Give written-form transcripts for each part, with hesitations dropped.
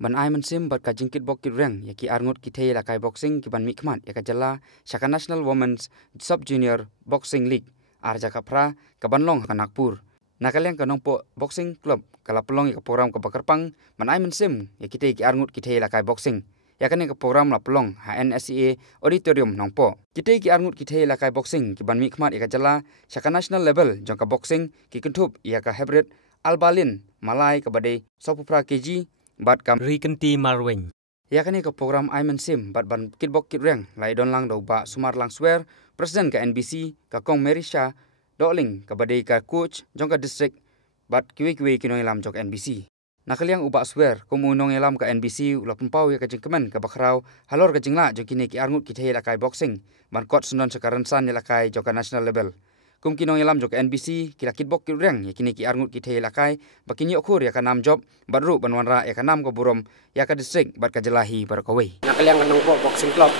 ban ai mensim bat ka jingkit bok kitrwiang ya ki ngut ki thei ialehkai boxing ki ban mi khmat ya ka jala Shaka National Women's Sub Junior Boxing League arja kapra ka banlong ka Nagpur nakaleng ka nongpo boxing club kala pelong ya ka program ka bakarpang ban ai mensim ya ki thei ki ngut ki thei ialehkai boxing ya kan ka program la pelong NSCA auditorium nongpo ki thei ki ngut ki thei ialehkai boxing ki ban mi khmat ya ka jala Shaka National level jong ka boxing ki kentup ya ka hybrid albalin malai ka badai 10 kg bat kam Rikanti Marwing. Ya kani ka program Aiman Sim bat ban Kitbok kitrwiang lai don lang do ba Sumar lang swear presiden ka NBC ka Kong Merisha doling ka badai ka coach jong ka district bat kiwi kinong ilam jok NBC. Nakaliang uba swear kumunong ilam ka NBC ula pumpau ya ka jingkemen ka bakrau halor ka jingla jok kini ki ngut ki thei ialehkai boxing ban kot sunon sekaran san ialehkai jok ka national level. Kum kinong ilam jok NBC kila Kitbok kitrwiang ya kini ki ngut ki thei ialehkai bakini okur ya ka nam job badru banwanra ya ka nam ko burom ya ka district bat ka jelahi bar ka wei nakaliang kanong po boxing club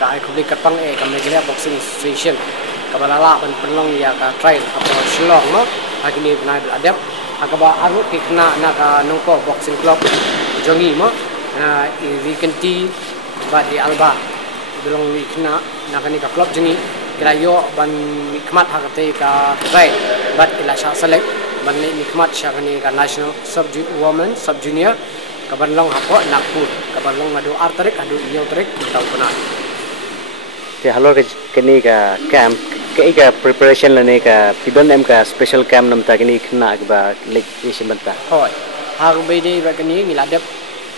ka ai kubli katpang ka Meghalaya boxing association ka balala ban penlong ya ka trail apo Shillong no agini benai beladap akaba arut ki kena na ka nong po boxing club jongi mo i Rikanti bat di Alba belong ni kena na kani ka club jongi kira yo ban nikmat hakate ka trail bat ila sha select ban nikmat sha kani ka national women sub junior kabanlong hapo Nagpur kabanlong ngadu arterik adu iyo trik tau puna te halor kini ka camp ke ka preparation lane ka pibon em ka special camp nam ta kini khna ba lik isim banta hoi ha be de ba kini ngiladep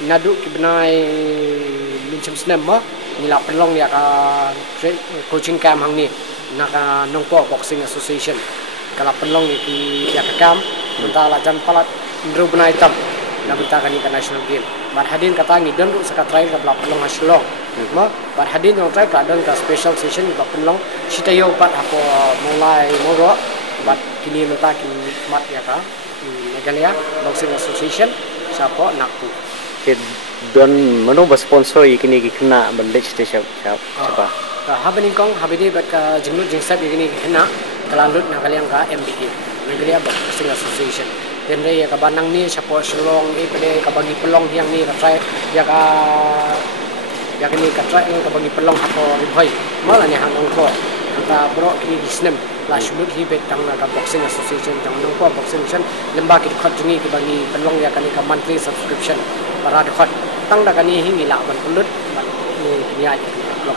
nadu ki benai linchem snem mo ngila pelong ya ka coaching camp hang ni naka nongpo boxing association kala pelong ki ya ka camp banta la jan palat ndru benai tam na benta kani ka national game bar hadin kata ngi don saka trail ka pelong haslong ma bar hadin yang trail ka don ka special session ba pelong sitayo pat hapo mulai moro bat kini menta kini mat ya ka Meghalaya boxing association sapo Nagpur ke don mano ba sponsor ikini ki kena bandage te siapa habani kong habidi bat ka jinglut jingsap ikini kena kalandut nakaliang ka MBA Meghalaya boxing association dan ya ka banang ni sapo Shillong pede ka bagi pelong yang ni ka try ya kini ka try ka bagi pelong hapo Bhoi malah ni hangong ko anta bro kini disnem la shulut hi bet tang ka boxing association tang nong ko boxing association lemba ki khot jungi ki bagi pelong ya kani ka monthly subscription para khot tang da kani hi ngila ban kulut ni kini ai klub